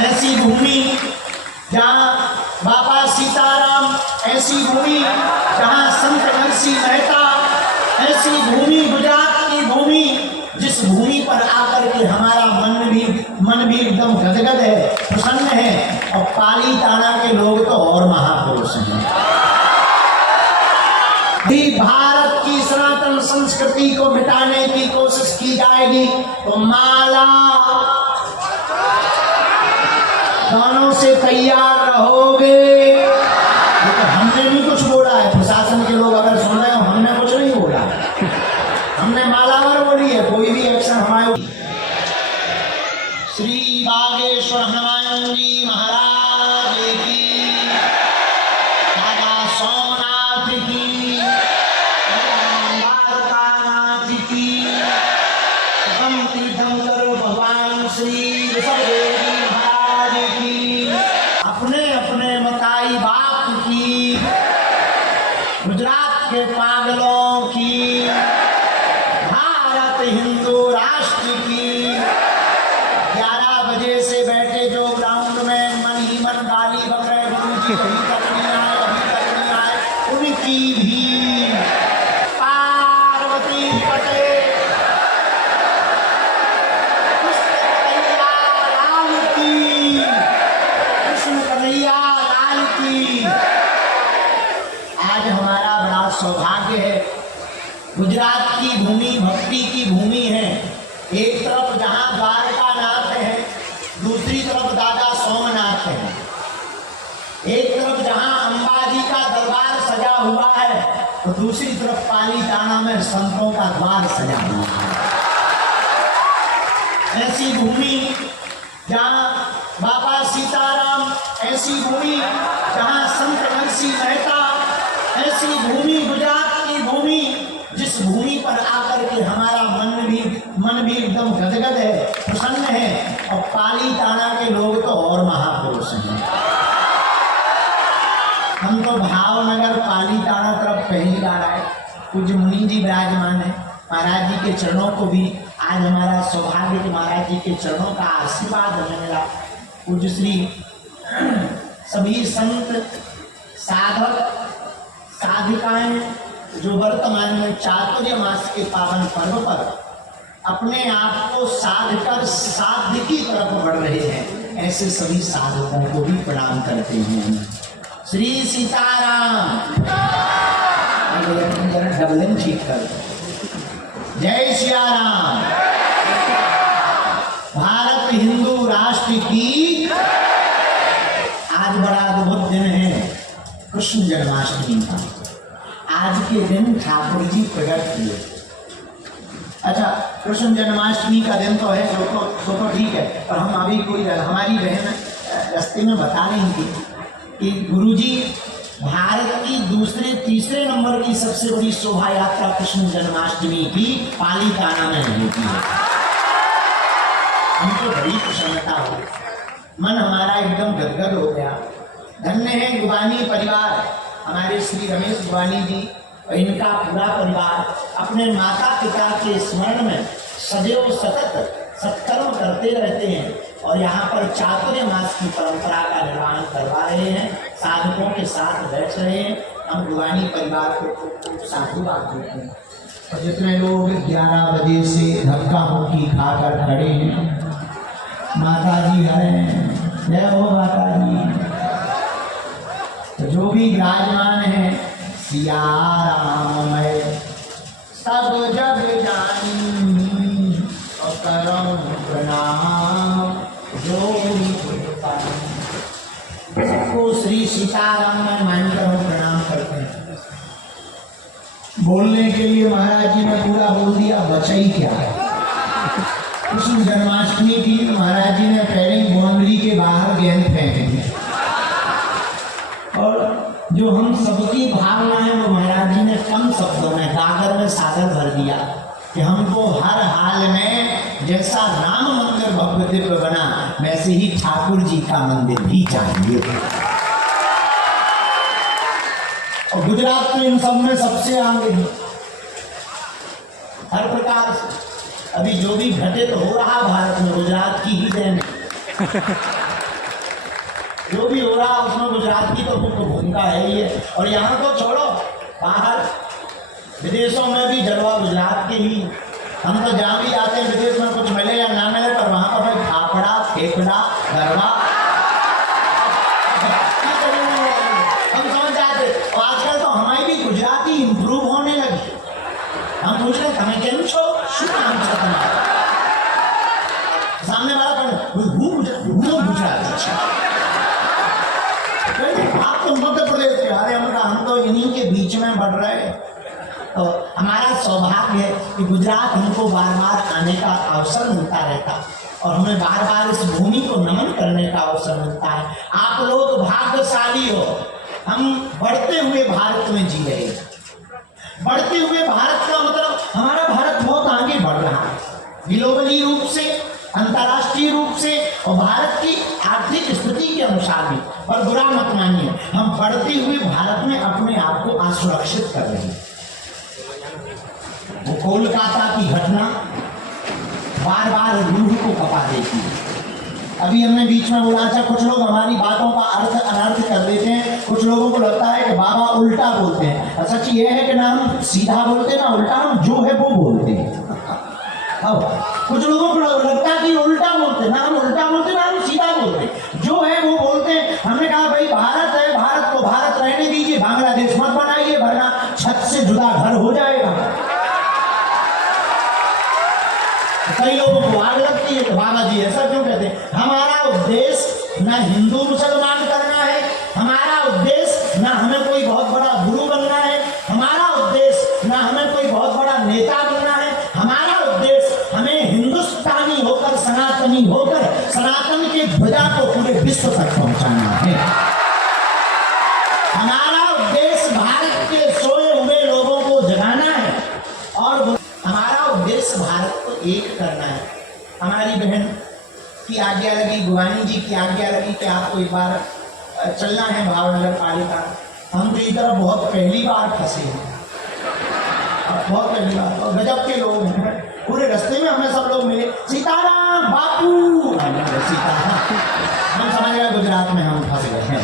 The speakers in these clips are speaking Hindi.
ऐसी भूमि जहाँ बाबा सीताराम, ऐसी भूमि जहाँ संत नरसिंह मेहता, ऐसी भूमि गुजरात की भूमि जिस भूमि पर आकर के हमारा मन भी एकदम गदगद है, प्रसन्न है। और पालीताना के लोग तो और महापुरुष हैं। भी भारत की सनातन संस्कृति को मिटाने की कोशिश की जाएगी तो माला दोनों से तैयार रहोगे। तो हमने भी कुछ बोला है, प्रशासन के लोग अगर सुन रहे हो, हमने कुछ नहीं बोला, हमने मालावर बोली है, कोई भी एक्शन हमारे। श्री बागेश्वर हनुमान जी महाराज की, दादा सोमनाथ की, द्वारकानाथ की, तीर्थंकर भगवान श्री ऋषभदेव महाराज की, अपने अपने मताई बाप की, गुजरात के पागलों की, भारत हिंदू राष्ट्र की। 11 बजे से बैठे जो ग्राउंड में मन ही मन गाली बक रहे, गुरुजी अभी तक नहीं आए, उनकी भी पार्वती पटेल, कृष्ण कन्हैया लाल की। आज हमारा बड़ा सौभाग्य है, गुजरात की भूमि भक्ति की भूमि है। एक तरफ जहाँ द्वारकानाथ है, दूसरी तरफ दादा सोमनाथ है। एक तरफ जहाँ अंबाजी का दरबार सजा हुआ है, तो दूसरी तरफ पालीताना में संतों का द्वार सजा हुआ है। ऐसी भूमि जहाँ बाबा सीताराम, ऐसी भूमि जहाँ संत नरसिंह मेहता, ऐसी भूमि गुजरात की भूमि जिस भूमि पर आकर के हमारा मन भी एकदम गदगद है, प्रसन्न है। और पालीताना के लोग तो और महापुरुष हैं। हम तो भावनगर पालीताना तरफ पहली बार आए। पूज्य मुनि जी विराजमान है, महाराज जी के चरणों को भी आज हमारा सौभाग्य कि महाराज जी के चरणों का आशीर्वाद हमें मिला। पूज्य श्री सभी संत साधक साधिकाएं जो वर्तमान में चातुर्य मास के पावन पर्व पर अपने आप को साध कर साध्य की तरफ बढ़ रहे हैं, ऐसे सभी साधकों को भी प्रणाम करते हैं। श्री सीताराम। डबलिंग ठीक कर। जय सिया राम। भारत हिंदू राष्ट्र की। आज बड़ा अद्भुत दिन है, कृष्ण जन्माष्टमी का। आज के दिन ठाकुर जी प्रकट हुए। अच्छा, कृष्ण जन्माष्टमी का दिन तो है, तो ठीक है, पर हम अभी कोई हमारी बहन रास्ते में बता रही थी कि गुरुजी भारत की दूसरे तीसरे नंबर की सबसे बड़ी शोभा यात्रा कृष्ण जन्माष्टमी की पालीताना में होती है। हमको बड़ी प्रसन्नता हुई, मन हमारा एकदम गदगद हो गया। धन्य है गुबानी परिवार, हमारे श्री रमेश गुबानी जी और इनका पूरा परिवार अपने माता पिता के स्मरण में सदैव सतत सत्कर्म करते रहते हैं और यहाँ पर चातुर्य मास की परंपरा का निर्माण करवा रहे हैं, साधकों के साथ बैठ रहे हैं। हम गुबानी परिवार को साधुवाद देते हैं। और जितने लोग 11 बजे से धक्का मुक्की खाकर खड़े हैं, माता जी हैं, जय हो माता जी। तो जो भी विराजमान है, सिया राम मैं सब जग जानी और करम प्रणाम जो सबको श्री सीताराम में मानकर हम प्रणाम करते हैं। बोलने के लिए महाराज जी ने पूरा बोल दिया, बचा ही क्या है। कृष्ण जन्माष्टमी की महाराज जी ने पहले बाउंड्री के बाहर गेंद फेंक दी और जो हम सबकी भावना है वो महाराज जी ने कम शब्दों में गागर में सागर भर दिया कि हमको हर हाल में जैसा राम मंदिर भव्य दिव्य बना, वैसे ही ठाकुर जी का मंदिर भी चाहिए। और गुजरात तो इन सब में सबसे आगे है हर प्रकार से। अभी जो भी घटित हो रहा भारत में गुजरात की ही देन है। जो भी हो रहा उसमें गुजरात की तो भूमिका है ही है। और यहाँ तो छोड़ो, बाहर विदेशों में भी जलवा गुजरात के ही। हम तो जहाँ भी आते हैं विदेश में कुछ मिले या ना मिले, पर वहाँ का भाई फाफड़ा, थेपला, गरबा हम समझ जाते। और आजकल तो हमारी भी गुजराती इम्प्रूव होने लगी। हम पूछ रहे हमें केम छो, શું નામ છે તમારું? सामने वाला હું गुजराती છે। आप तो मध्य प्रदेश के, अरे हम तो इन्हीं के बीच में बढ़ रहे हैं। तो हमारा सौभाग्य है कि गुजरात हमको बार बार आने का अवसर मिलता रहता और हमें बार बार इस भूमि को नमन करने का अवसर मिलता है। आप लोग भाग्यशाली हो, हम बढ़ते हुए भारत में जी रहे हैं। बढ़ते हुए भारत का मतलब हमारा भारत बहुत आगे बढ़ रहा है, ग्लोबली रूप से, अंतर्राष्ट्रीय रूप से और भारत की आर्थिक स्थिति के अनुसार भी। पर बुरा मत मानिए, हम बढ़ते हुए भारत में अपने आप को असुरक्षित कर रहे हैं। वो कोलकाता की घटना बार बार रूह को कपा देती है। अभी हमने बीच में बोला, अच्छा कुछ लोग हमारी बातों का अर्थ अनर्थ कर देते हैं। कुछ लोगों को लगता है कि बाबा उल्टा बोलते हैं। सच ये है कि ना हम सीधा बोलते हैं ना उल्टा, हम जो है वो बोलते हैं। कुछ लोगों को लगता है कि उल्टा बोलते हैं, ना हम उल्टा बोलते ना हम सीधा बोलते हैं, जो है वो बोलते हैं। हमने कहा भाई भारत है, भारत को भारत रहने दीजिए, बांग्लादेश मत बनाइए, वरना छत से जुदा घर हो जाएगा। कई लोगों को आग लगती है, बाबा जी ऐसा क्यों कहते हैं? हमारा उद्देश्य ना हिंदू मुसलमान करना है, हमारा उद्देश्य ना हमें कोई बहुत बड़ा गुरु बनना है, हमारा उद्देश्य ना हमें कोई बहुत बड़ा नेता बनना है, हमारा उद्देश्य हमें हिंदुस्तानी होकर, सनातनी होकर, सनातन के ध्वजा को पूरे विश्व तक पहुंचाना है। हमारा उद्देश्य भारत के सोए हुए लोगों को जगाना है और हमारा उद्देश्य भारत को एक करना है। हमारी बहन की आज्ञा लगी, गुवानी जी की आज्ञा लगी कि आपको एक बार चलना है भावनगर पालिका। हम तो इधर बहुत पहली बार फंसे हैं, बहुत पहली बार, और गजब के लोग हैं। पूरे रास्ते में हमें सब लोग मिले, सीताराम बापू, सीताराम। हम समझ गए गुजरात में हम फंस गए हैं,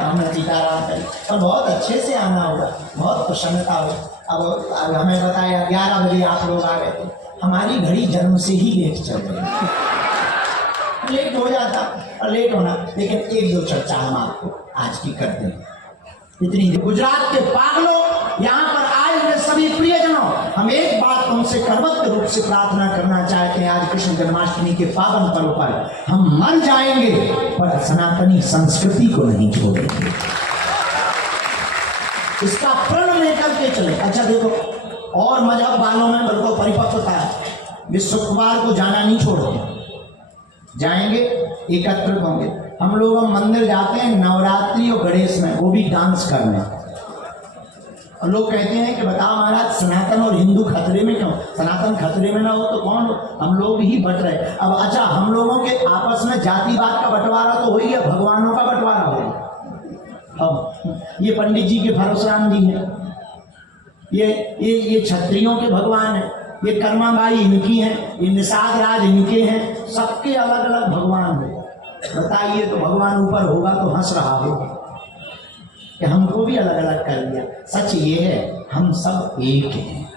हमने सीताराम कही। और बहुत अच्छे से आना होगा, बहुत प्रसन्नता हुई। अब हमें बताया 11 बजे आप लोग आ गए थे। हमारी घड़ी जन्म से ही लेट चल रही, लेट हो जाता और लेट होना, लेकिन एक दो चर्चा हम आपको आज की करते हैं। इतनी गुजरात के पागलों, यहाँ पर आए हुए सभी प्रियजनों, हम एक बात उनसे कर्मठ रूप से प्रार्थना करना चाहते हैं। आज कृष्ण जन्माष्टमी के पावन पर्व पर हम मर जाएंगे पर सनातनी संस्कृति को नहीं छोड़ेंगे, इसका प्रण लेकर के चले। अच्छा देखो, और मजहब वालों में बिल्कुल परिपक्वता है, वे शुक्रवार को जाना नहीं छोड़ते, जाएंगे, एकत्रित होंगे। हम लोग मंदिर जाते हैं नवरात्रि और गणेश में, वो भी डांस करने। और लोग कहते हैं कि बताओ महाराज, सनातन और हिंदू खतरे में क्यों? सनातन खतरे में ना हो तो कौन हो? हम लोग ही बट रहे। अब अच्छा, हम लोगों के आपस में जातिवाद का बंटवारा तो हो ही है, भगवानों का बंटवारा हो गया। अब ये पंडित जी के परशुराम जी हैं, ये क्षत्रियों के भगवान हैं, ये कर्माबाई इनकी हैं, ये निषाद राज इनके हैं, सबके अलग अलग भगवान हैं। बताइए, तो भगवान ऊपर होगा तो हंस रहा होगा कि हमको भी अलग अलग कर दिया। सच ये है, हम सब एक हैं,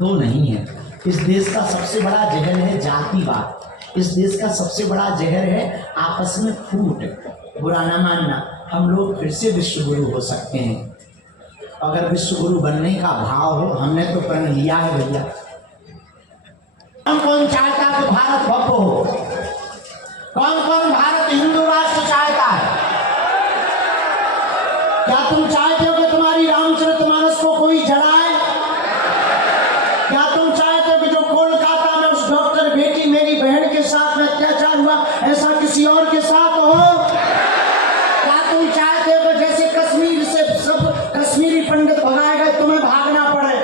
दो नहीं है। इस देश का सबसे बड़ा जहर है जातिवाद, इस देश का सबसे बड़ा जहर है आपस में फूट। बुरा ना मानना, हम लोग फिर से विश्व गुरु हो सकते हैं अगर विश्व गुरु बनने का भाव हो। हमने तो प्रण लिया है भैया। कौन कौन चाहता है कि भारत भव्य हो? कौन कौन भारत हिंदू राष्ट्र चाहता है? क्या तुम चाहते हो कि तुम्हारी रामचरितमानस को कोई जलाए? क्या तुम चाहते हो कि जो कोलकाता में उस डॉक्टर बेटी मेरी बहन के साथ में अत्याचार हुआ ऐसा किसी और के साथ हो? क्या तुम चाहते हो कि जैसे कश्मीर से सब कश्मीरी पंडित भगाए गए तुम्हें भागना पड़े?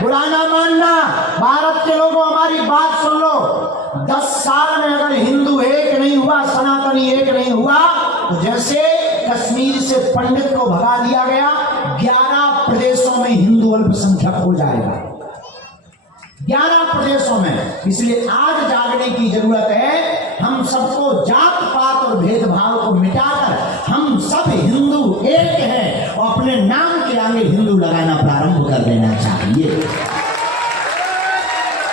बुरा ना मानना, भारत के लोगों हमारी बात सुन लो। 10 साल में अगर हिंदू एक नहीं हुआ, सनातनी एक नहीं हुआ, तो जैसे कश्मीर से पंडित को भगा दिया गया, 11 प्रदेशों में हिंदू अल्पसंख्यक हो जाएगा, 11 प्रदेशों में। इसलिए आज जागने की जरूरत है। हम सबको जात पात और कर देना चाहिए।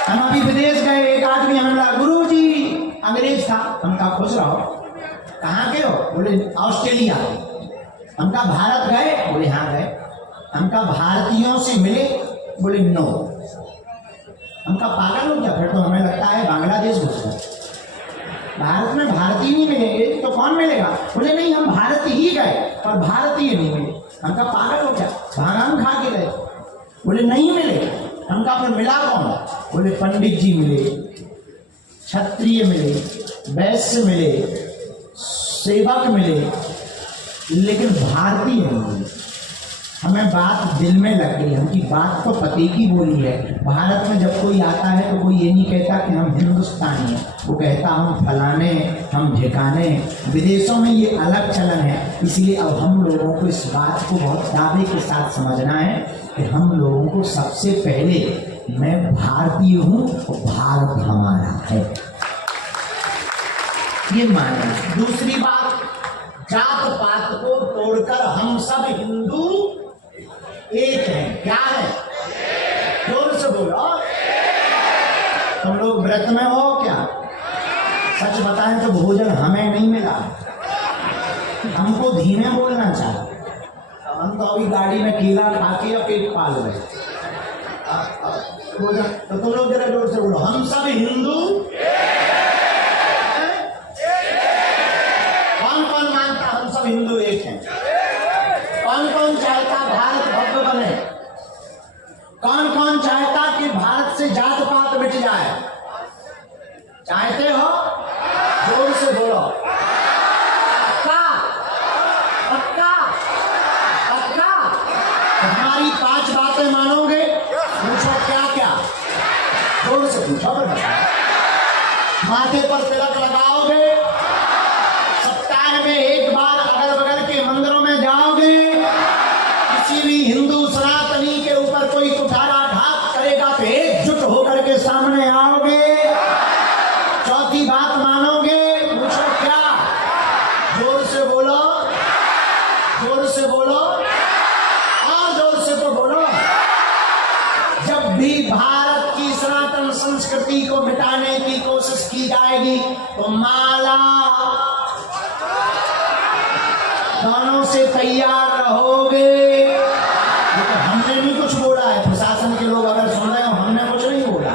हम अभी विदेश गए, एक आदमी हमें बोला गुरु जी, अंग्रेज था, हम कहा खुश रहो, कहाँ के हो? बोले ऑस्ट्रेलिया। हम कहा भारत गए? बोले हाँ गए। हम कहा भारतीयों से मिले? बोले नो। हम कहा पागल हो क्या? फिर तो हमें लगता है बांग्लादेश घुस गए, भारत में भारतीय नहीं मिलेंगे तो कौन मिलेगा? बोले नहीं, हम भारत ही गए पर भारतीय नहीं मिले। हम कहा पागल हो क्या? भांग खा के गए? बोले नहीं मिले। हम कहा फिर मिला कौन? बोले पंडित जी मिले, क्षत्रिय मिले, वैश्य मिले, सेवक मिले, लेकिन भारतीय नहीं मिले। हमें बात दिल में लग गई, हमकी बात तो पति की बोली है। भारत में जब कोई आता है तो कोई ये नहीं कहता कि हम हिंदुस्तानी हैं, वो कहता हम फलाने, हम ठिकाने। विदेशों में ये अलग चलन है, इसलिए अब हम लोगों को इस बात को बहुत दावे के साथ समझना है कि हम लोगों को सबसे पहले मैं भारतीय हूँ और भारत हमारा है, ये मानना। दूसरी बात, जात पात को तोड़कर हम सब हिंदू एक हैं। क्या है? जोर से बोलो। तुम लोग व्रत में हो क्या? सच बताएं तो भोजन हमें नहीं मिला, हमको धीमे बोलना चाहिए। हम तो अभी गाड़ी में केला खा के पेट पाल रहे। तो तुम लोग जरा जोर से बोलो, हम सब हिंदू। कौन कौन मानता हम सब हिंदू एक हैं? कौन कौन चाहता भारत भव्य बने? कौन कौन चाहता कि भारत से जात पात मिट जाए? चाहते हो? जोर से बोलो। पक्का? पक्का? पक्का? हमारी 5 बातें मानोगे? पूछो क्या क्या? जोर से पूछो। माथे पर तिलक लगाओगे? सप्ताह में एक बार अगल बगल के मंदिरों में जाओगे? किसी भी हिंदू सनातनी के ऊपर कोई कुठारा घात करेगा तो एकजुट होकर के सामने आओगे? चौथी बात मानोगे? पूछो क्या? जोर से बोलो, जोर से बोलो, और जोर से तो बोलो। जब भी भारत की सनातन संस्कृति को मिटाने की कोशिश की जाएगी तो माला दोनों से तैयार रहोगे। तो हमने नहीं कुछ बोला है, प्रशासन के लोग अगर सुन रहे हो, हमने कुछ नहीं बोला,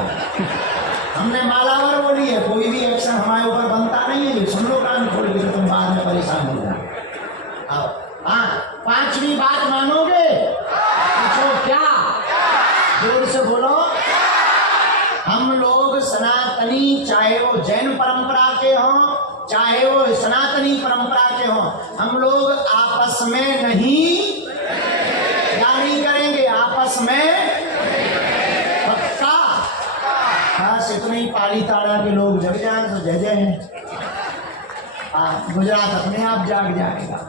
हमने मालावर बोली है। कोई भी एक्शन हमारे ऊपर बनता नहीं है। सुन लो कान खोल के, तो तुम बाद में परेशान हो जाओ। हाँ, 5वीं बात मानोगे? पूछो क्या? जोर से बोलो। हम लोग सनातनी, चाहे वो जैन परंपरा के हों, चाहे वो सनातनी परंपरा के हों, हम लोग आपस में नहीं यारी करेंगे, आपस में। पक्का? बस इतनी पाली ताड़ा के लोग जग जाए तो जय जय है। गुजरात अपने आप जाग जाएगा।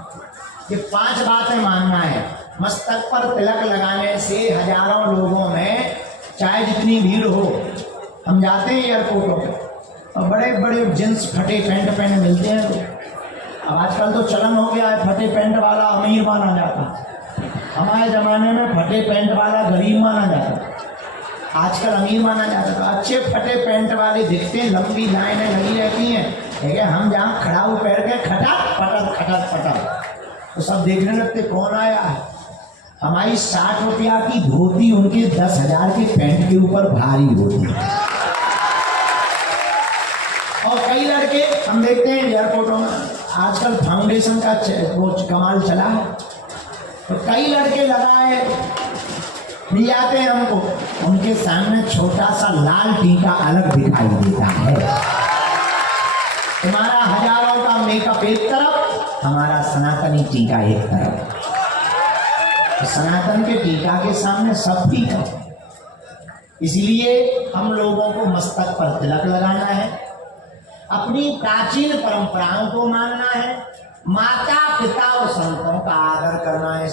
ये 5 बातें मानना है। मस्तक पर तिलक लगाने से हजारों लोगों में, चाहे जितनी भीड़ हो, हम जाते हैं एयरपोर्टों पर और बड़े बड़े जींस फटे पैंट पहने मिलते हैं। अब आजकल तो चलन हो गया है, फटे पैंट वाला अमीर माना जाता। हमारे जमाने में फटे पैंट वाला गरीब माना जाता, आजकल अमीर माना जाता था। अच्छे फटे पैंट वाले दिखते हैं, लंबी लाइनें लगी रहती हैं, ठीक है। हम जहाँ खड़ा हो पैर के खटक पटक खटक पटक, तो सब देखने लगते कौन आया है। हमारी 60 रुपया की धोती उनके 10,000 के पैंट के ऊपर भारी होती है। और कई लड़के हम देखते हैं एयरपोर्टों में, आजकल फाउंडेशन का वो कमाल चला है, तो कई लड़के लगाए भी जाते हैं हमको, उनके सामने छोटा सा लाल टीका अलग दिखाई देता है। तुम्हारा हजारों का मेकअप एक तरफ, हमारा सनातनी टीका एक तरफ। तो सनातन के टीका के सामने सब ठीक है। इसलिए हम लोगों को मस्तक पर तिलक लगाना है, अपनी प्राचीन परंपराओं को मानना है, माता पिता और संतों का आदर करना है।